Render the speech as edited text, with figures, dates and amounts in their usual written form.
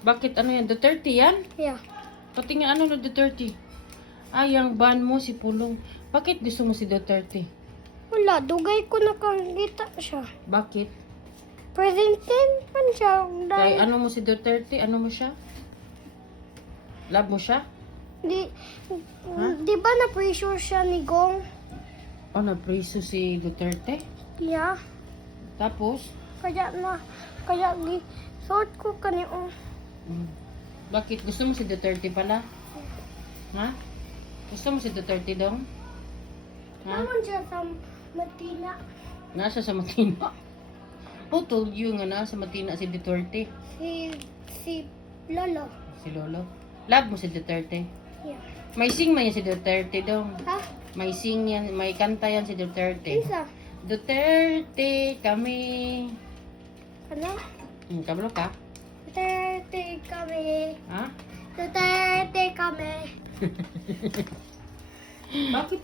Bakit ano yan? Duterte yan? Yeah. Pati nga ano na Duterte? Ay, ang ban mo si Pulong. Bakit gusto mo si Duterte? Wala, dugay ko nakakita siya. Bakit? President man siya. Kay Dahil, ano mo si Duterte? Ano mo siya? Love mo siya? di, di ba na-pressure siya ni Gong? O, napriso si Duterte? Yeah. Tapos? Kaya suot ko kaniyo. Bakit? Gusto mo si Duterte pala? Ha? Gusto mo si Duterte dong? Ha? Naman siya sa Matina. Nasa sa Matina? Who told you nga nasa Matina si Duterte? Si Lolo. Si Lolo? Love mo si Duterte? Yeah. May sing man yan si Duterte dong. Ha? May sing yan, may kanta yan si Duterte. Isa. Duterte kami. Ano? Kabalo ka? Duterte kami. Ha? Duterte kami. Bakit